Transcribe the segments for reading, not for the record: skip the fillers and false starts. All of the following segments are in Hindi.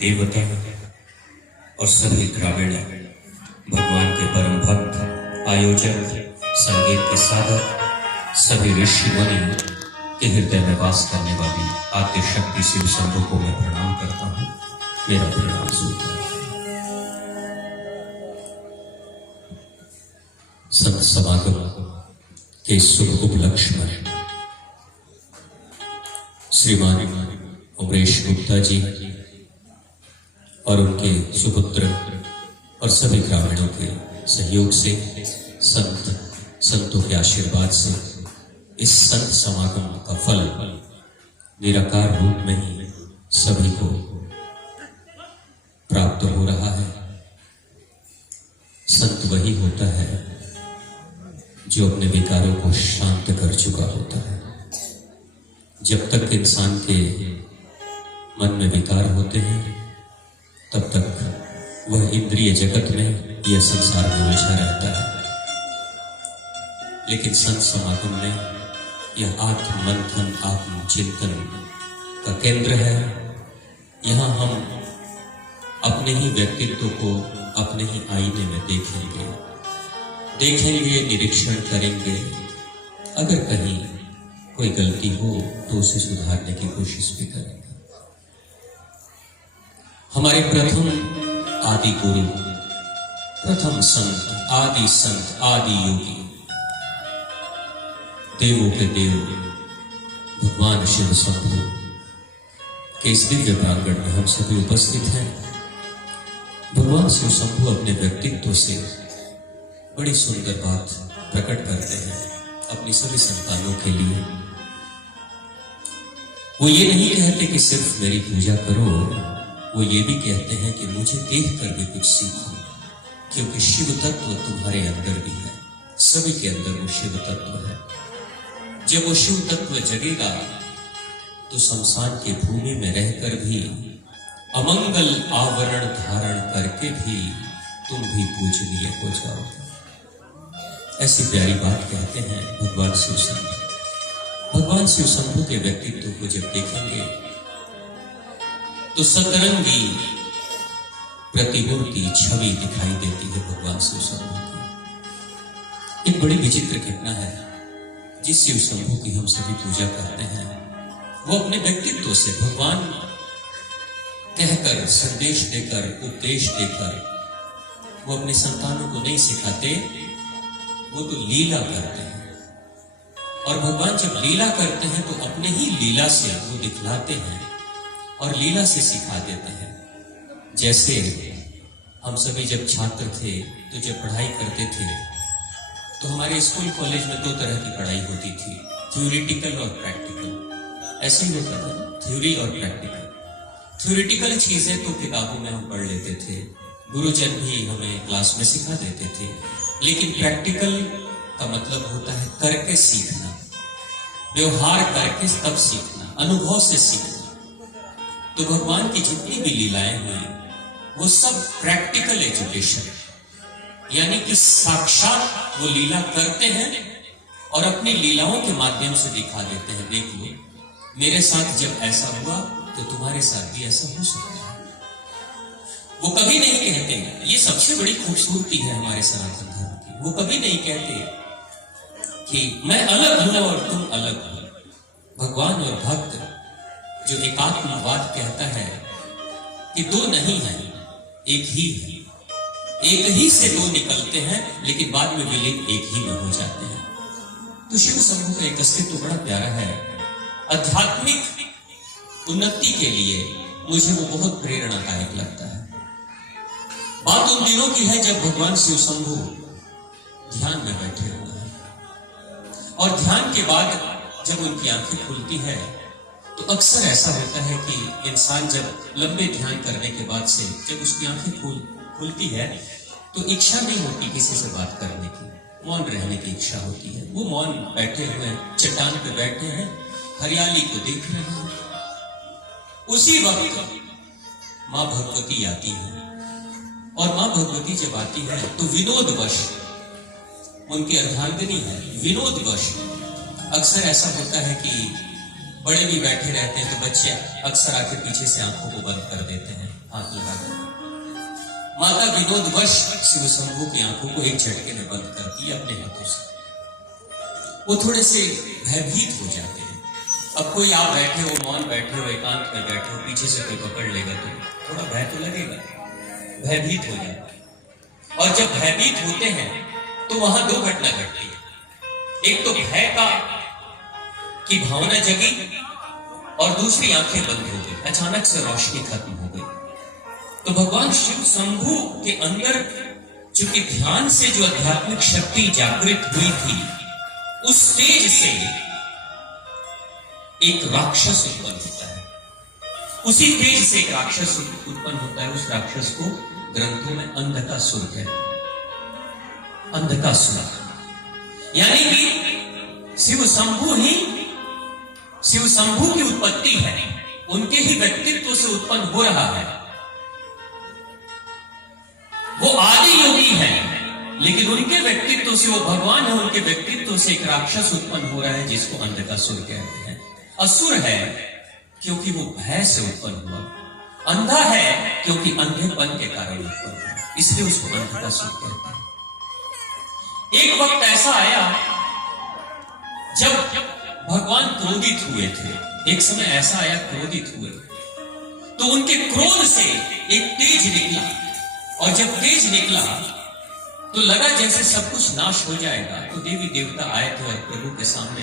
देवता और सभी ग्रामीण भगवान के परम भक्त, आयोजक, संगीत के साधक, सभी ऋषि मुनि के हृदय में वास करने वाली आद्य शक्ति शिव शंभु को मैं प्रणाम करता हूँ। मेरा प्रणाम स्वीकार। संत समागम के शुभ उपलक्ष्य में श्रीमान उमेश गुप्ता जी और उनके सुपुत्र और सभी ग्रामीणों के सहयोग से, संतों के आशीर्वाद से इस संत समागम का फल निराकार रूप में ही सभी को प्राप्त हो रहा है। संत वही होता है जो अपने विकारों को शांत कर चुका होता है। जब तक इंसान के मन में विकार होते हैं तब तक वह इंद्रिय जगत में यह संसार में उलझा रहता है। लेकिन संत समागम में यह आत्म मंथन, आत्म चिंतन का केंद्र है। यहाँ हम अपने ही व्यक्तित्व को अपने ही आईने में देखेंगे, निरीक्षण करेंगे। अगर कहीं कोई गलती हो तो उसे सुधारने की कोशिश भी करेंगे। हमारे प्रथम आदि गुरु, प्रथम संत, आदि योगी, देवों के देव भगवान शिव शंभु के इस दिव्य प्रांगण में हम सभी उपस्थित हैं। भगवान शिव शंभु अपने व्यक्तित्व से बड़ी सुंदर बात प्रकट करते हैं अपनी सभी संतानों के लिए। वो ये नहीं कहते कि सिर्फ मेरी पूजा करो, वो ये भी कहते हैं कि मुझे देख कर भी कुछ सीखो, क्योंकि शिव तत्व तुम्हारे अंदर भी है। सभी के अंदर वो शिव तत्व है। जब वो शिव तत्व जगेगा तो शमशान की भूमि में रहकर भी, अमंगल आवरण धारण करके भी तुम भी पूजनीय हो जाओगे। ऐसी प्यारी बात कहते हैं भगवान शिव शंभु। भगवान शिव शंभु के व्यक्तित्व को जब देखेंगे तो सतरंगी प्रतिमूर्ति छवि दिखाई देती है भगवान शिव शंभु की। एक बड़ी विचित्र घटना है। जिस शिव शंभु की हम सभी पूजा करते हैं, वो अपने व्यक्तित्व से भगवान कहकर, संदेश देकर, उपदेश देकर वो अपने संतानों को नहीं सिखाते, वो तो लीला करते हैं। और भगवान जब लीला करते हैं तो अपने ही लीला से वो दिखलाते हैं और लीला से सिखा देते हैं। जैसे हम सभी जब छात्र थे तो जब पढ़ाई करते थे तो हमारे स्कूल कॉलेज में दो तरह की पढ़ाई होती थी, थ्योरेटिकल और प्रैक्टिकल। ऐसे ही होता था, थ्योरी और प्रैक्टिकल। थ्योरेटिकल चीजें तो किताबों में हम पढ़ लेते थे, गुरुजन भी हमें क्लास में सिखा देते थे। लेकिन प्रैक्टिकल का मतलब होता है करके सीखना, व्यवहार करके तब सीखना, अनुभव से सीखना। तो भगवान की जितनी भी लीलाएं हुई वो सब प्रैक्टिकल एजुकेशन, यानी कि साक्षात वो लीला करते हैं और अपनी लीलाओं के माध्यम से दिखा देते हैं। देख लो, मेरे साथ जब ऐसा हुआ तो तुम्हारे साथ भी ऐसा हो सकता है। वो कभी नहीं कहते, ये सबसे बड़ी खूबसूरती है हमारे सनातन धर्म की। वो कभी नहीं कहते कि मैं अलग हूं और तुम अलग हो। भगवान और भक्त जो एकात्मवाद कहता है कि दो नहीं है, एक ही है। एक ही से दो निकलते हैं लेकिन बाद में विलीन एक ही में हो जाते हैं। तो शिव शंभु का एक अस्तित्व बड़ा प्यारा है। आध्यात्मिक उन्नति के लिए मुझे वो बहुत प्रेरणादायक लगता है। बात उन दिनों की है जब भगवान शिव शंभु ध्यान में बैठे हुए हैं और ध्यान के बाद जब उनकी आंखें खुलती है तो अक्सर ऐसा होता है कि इंसान जब लंबे ध्यान करने के बाद से जब उसकी आंखें खुलती है तो इच्छा नहीं होती किसी से बात करने की, मौन रहने की इच्छा होती है। वो मौन बैठे हुए चट्टान पे बैठे हैं, हरियाली को देख रहे हैं। उसी वक्त माँ भगवती आती है और माँ भगवती जब आती है तो विनोदवश, उनकी अर्धांगिनी है, विनोदवश अक्सर ऐसा होता है कि बड़े भी बैठे रहते हैं तो बच्चे अक्सर आके पीछे से आंखों को बंद कर देते हैं। माता विनोदवश शिव शंभू की आंखों को एक झटके में बंद कर दिया अपने हाथों से। वो थोड़े से भयभीत हो जाते हैं। अब कोई आप बैठे हो, मौन बैठे हो, एकांत में बैठे हो, पीछे से कोई पकड़ लेगा तो थोड़ा भय तो लगेगा, भयभीत हो जाता है। और जब भयभीत होते हैं तो वहां दो घटना घटती है। एक तो भय का की भावना जगी और दूसरी आंखें बंद हो गई, अचानक से रोशनी खत्म हो गई। तो भगवान शिव शंभू के अंदर चूंकि ध्यान से जो आध्यात्मिक शक्ति जागृत हुई थी, उस तेज से एक राक्षस उत्पन्न होता है। उसी तेज से एक राक्षस उत्पन्न होता है। उस राक्षस को ग्रंथों में अंधकासुर कहते हैं। अंधकासुर यानी कि शिव शंभू की उत्पत्ति है, उनके ही व्यक्तित्व से उत्पन्न हो रहा है। वो आदि योगी है, लेकिन उनके व्यक्तित्व से, वो भगवान है, उनके व्यक्तित्व से एक राक्षस उत्पन्न हो रहा है जिसको अंधकासुर कहते हैं। असुर है क्योंकि वो भय से उत्पन्न हुआ, अंधा है क्योंकि अंधेपन के कारण उत्पन्न हुआ, इसलिए उसको अंधकासुर कहते हैं। एक वक्त ऐसा आया जब भगवान क्रोधित हुए थे। एक समय ऐसा आया क्रोधित हुए तो उनके क्रोध से एक तेज निकला, और जब तेज निकला तो लगा जैसे सब कुछ नाश हो जाएगा। तो देवी देवता आए थे और प्रभु के सामने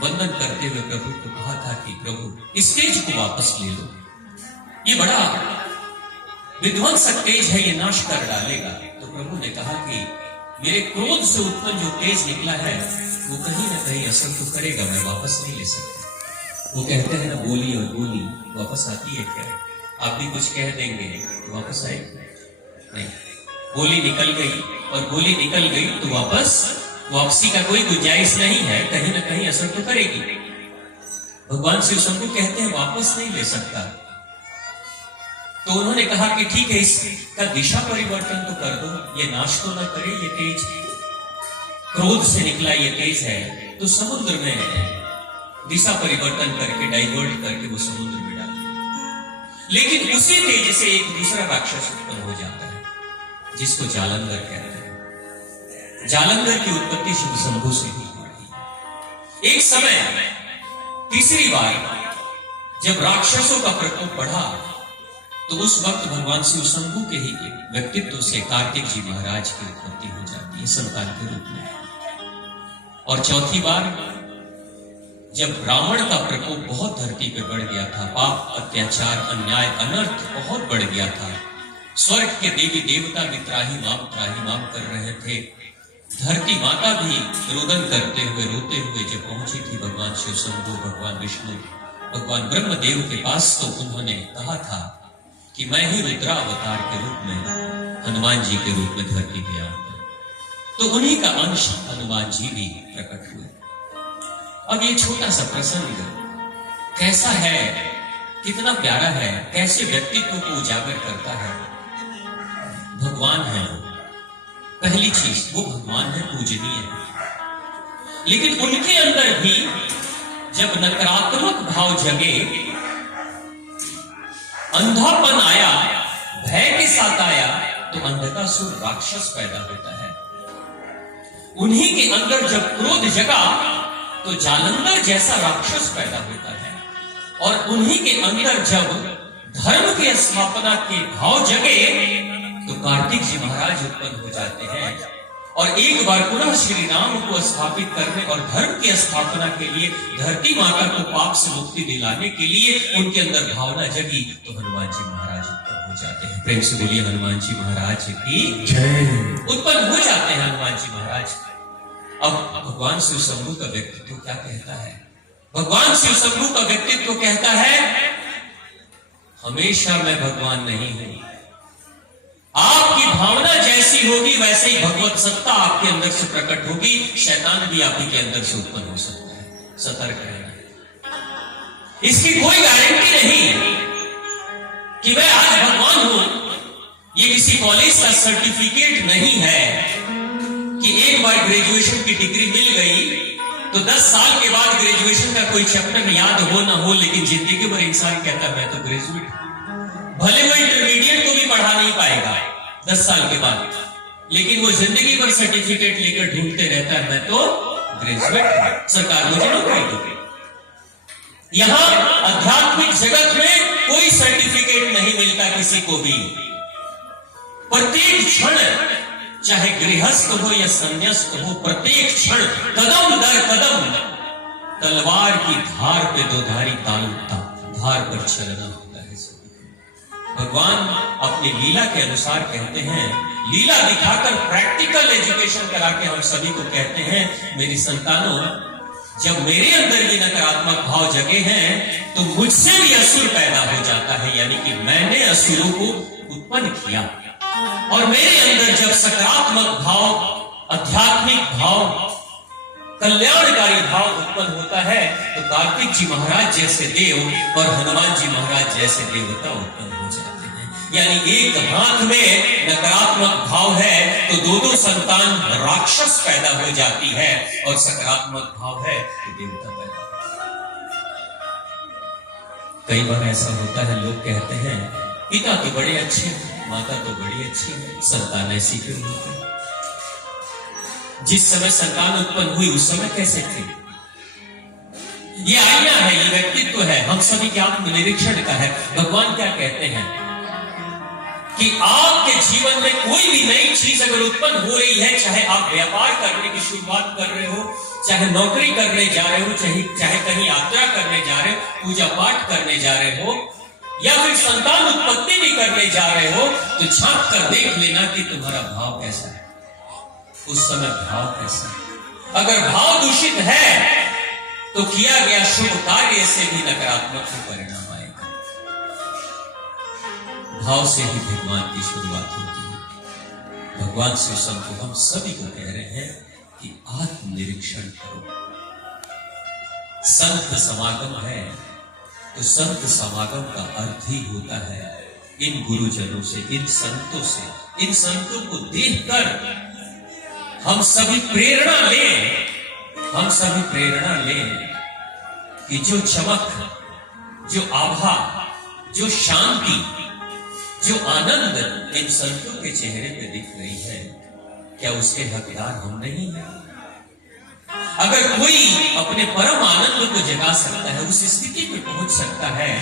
वंदन करते हुए प्रभु को कहा था कि प्रभु इस तेज को वापस ले लो, ये बड़ा विध्वंसक तेज है, ये नाश कर डालेगा। तो प्रभु ने कहा कि मेरे क्रोध से उत्पन्न जो तेज निकला है वो कहीं ना कहीं असर तो करेगा, मैं वापस नहीं ले सकता। वो कहते हैं ना, बोली और बोली वापस आती है क्या? आप भी कुछ कह देंगे तो वापस आएगी नहीं। बोली निकल गई और गोली निकल गई तो वापसी का कोई गुंजाइश नहीं है, कहीं ना कहीं असर तो करेगी। भगवान शिव शंभू कहते हैं वापस नहीं ले सकता। तो उन्होंने कहा कि ठीक है, इसका दिशा परिवर्तन तो कर दो, ये नाश तो ना करे, ये तेज क्रोध से निकला ये तेज है, तो समुद्र में दिशा परिवर्तन करके, डाइवर्ट करके वो समुद्र में डाल दो। लेकिन उसी तेज से एक दूसरा राक्षस उत्पन्न हो जाता है जिसको जालंधर कहते हैं। जालंधर की उत्पत्ति शिव शंभू से ही हुई। एक समय तीसरी बार जब राक्षसों का प्रकोप बढ़ा तो उस वक्त भगवान शिव शंभू के ही व्यक्तित्व से कार्तिक जी महाराज की उत्पत्ति हो जाती है संतान के रूप में। और चौथी बार जब रावण का प्रकोप बहुत धरती पे बढ़ गया था, पाप, अत्याचार, अन्याय, अनर्थ बहुत बढ़ गया था, स्वर्ग के देवी देवता भी त्राही माम कर रहे थे, धरती माता भी रोदन करते हुए, रोते हुए जब पहुंची थी भगवान शिव शंभू, भगवान विष्णु, भगवान ब्रह्मदेव के पास, तो उन्होंने कहा था कि मैं ही रुद्रावतार के रूप में, हनुमान जी के रूप में धरती पे आऊंगा। तो उन्हीं का अंश हनुमान जी भी प्रकट हुए। अब ये छोटा सा प्रसंग कैसा है, कितना प्यारा है, कैसे व्यक्तित्व को उजागर करता है। भगवान है, पहली चीज वो भगवान है, पूजनीय है, लेकिन उनके अंदर भी जब नकारात्मक भाव जगे, अंधापन आया, भय के साथ आया, तो अंधकासुर राक्षस पैदा होता है। उन्हीं के अंदर जब क्रोध जगा तो जालंधर जैसा राक्षस पैदा होता है, और उन्हीं के अंदर जब धर्म की स्थापना के भाव जगे तो कार्तिक जी महाराज उत्पन्न हो जाते हैं, और एक बार पुनः श्री राम को स्थापित करने और धर्म की स्थापना के लिए, धरती माता को पाप से मुक्ति दिलाने के लिए उनके अंदर भावना जगी, तो हनुमान जी महाराज उत्पन्न हो जाते हैं। प्रेम से बोलिए हनुमान जी महाराज की जय। उत्पन्न हो जाते हैं हनुमान जी महाराज। अब भगवान शिव शंभू का व्यक्तित्व क्या कहता है? भगवान शिव शंभू का व्यक्तित्व कहता है, हमेशा मैं भगवान नहीं हूं, आपकी भावना जैसी होगी वैसे ही भगवत सत्ता आपके अंदर से प्रकट होगी, शैतान भी आप ही के अंदर से उत्पन्न हो सकता है, सतर्क रहना। इसकी कोई गारंटी नहीं कि मैं आज भगवान हूं। ये किसी कॉलेज का सर्टिफिकेट नहीं है कि एक बार ग्रेजुएशन की डिग्री मिल गई तो 10 साल के बाद ग्रेजुएशन का कोई चैप्टर याद हो ना हो, लेकिन जिंदगी भर इंसान कहता मैं तो ग्रेजुएट हूं। भले वो इंटरमीडिएट को भी पढ़ा नहीं पाएगा, 10 साल के बाद, लेकिन वो जिंदगी भर सर्टिफिकेट लेकर ढूंढते रहता है, मैं तो ग्रेजुएट, सरकार मुझे नौकरी दे। यहां आध्यात्मिक जगत में कोई सर्टिफिकेट नहीं मिलता किसी को भी। प्रत्येक क्षण, चाहे गृहस्थ हो या संन्यास्त हो, प्रत्येक क्षण कदम दर कदम तलवार की धार पे दो धारी धार पर चलना होता है। भगवान अपनी लीला के अनुसार कहते हैं, लीला दिखाकर प्रैक्टिकल एजुकेशन करा के हम सभी को कहते हैं, मेरी संतानों, जब मेरे अंदर ये नकारात्मक भाव जगे हैं तो मुझसे भी असुर पैदा हो जाता है, यानी कि मैंने असुरों को उत्पन्न किया। और मेरे अंदर जब सकारात्मक भाव, आध्यात्मिक भाव, कल्याणकारी भाव उत्पन्न होता है तो कार्तिक जी महाराज जैसे देव और हनुमान जी महाराज जैसे देवता उत्पन्न हो जाते हैं। यानी एक हाथ में नकारात्मक भाव है तो दो संतान राक्षस पैदा हो जाती है, और सकारात्मक भाव है तो देवता पैदा होता है। कई बार ऐसा होता है, लोग कहते हैं पिता तो बड़े अच्छे हैं, माता तो बड़ी अच्छी है, संतान ऐसी क्यों होती है? जिस समय संतान उत्पन्न हुई उस समय कैसे थे? ये आईना है, ये व्यक्तित्व है, हम सभी के आत्मनिरीक्षण का है। भगवान क्या कहते हैं कि आपके जीवन में कोई भी नई चीज अगर उत्पन्न हो रही है, चाहे आप व्यापार करने की शुरुआत कर रहे हो, चाहे नौकरी करने जा रहे हो, चाहे कहीं यात्रा करने जा रहे हो, पूजा पाठ करने जा रहे हो, या फिर संतान उत्पत्ति भी करने जा रहे हो, तो झांक कर देख लेना कि तुम्हारा भाव कैसा है, उस समय भाव कैसा है। अगर भाव दूषित है तो किया गया शुभ कार्य से भी नकारात्मक परिणाम आएगा। भाव से ही भगवान की शुरुआत होती है। भगवान श्री संत हम सभी को कह रहे हैं कि आत्मनिरीक्षण करो। संत समागम है तो संत समागम का अर्थ ही होता है इन गुरुजनों से, इन संतों से, इन संतों को देखकर हम सभी प्रेरणा लें, हम सभी प्रेरणा लें कि जो चमक, जो आभा, जो शांति, जो आनंद इन संतों के चेहरे पे दिख रही है, क्या उसके हकदार हम नहीं हैं? अगर कोई अपने परम आनंद को जगा सकता है, उस स्थिति पे पहुंच सकता है,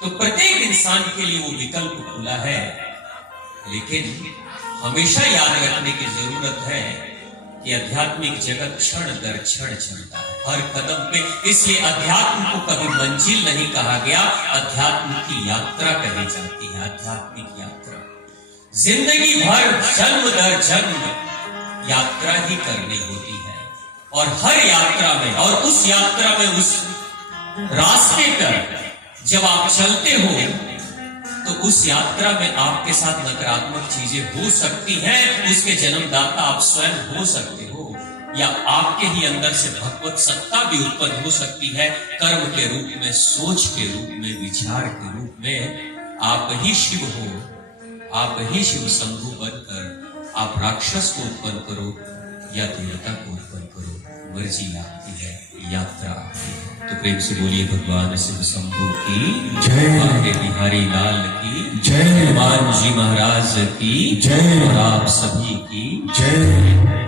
तो प्रत्येक इंसान के लिए वो विकल्प खुला है। लेकिन हमेशा याद रखने की जरूरत है कि आध्यात्मिक जगत क्षण दर क्षण चलता है, हर कदम पे। इसलिए अध्यात्म को कभी मंजिल नहीं कहा गया, अध्यात्म की यात्रा कही जाती है। आध्यात्मिक यात्रा जिंदगी भर जन्म दर जन्म यात्रा ही करनी होती है, और हर यात्रा में, और उस यात्रा में, उस रास्ते पर जब आप चलते हो तो उस यात्रा में आपके साथ नकारात्मक चीजें हो सकती हैं, उसके जन्मदाता आप स्वयं हो सकते हो, या आपके ही अंदर से भगवत सत्ता भी उत्पन्न हो सकती है, कर्म के रूप में, सोच के रूप में, विचार के रूप में। आप ही शिव हो, आप ही शिव शंभु बनकर आप राक्षस को उत्पन्न करो या देवता को उत्पन्न करो, मर्जी आपकी है, यात्रा आपकी है। तो प्रेम से बोलिए भगवान शिव शंभु की जय, बिहारी लाल की जय, हनुमान जी महाराज की जय, और आप सभी की जय।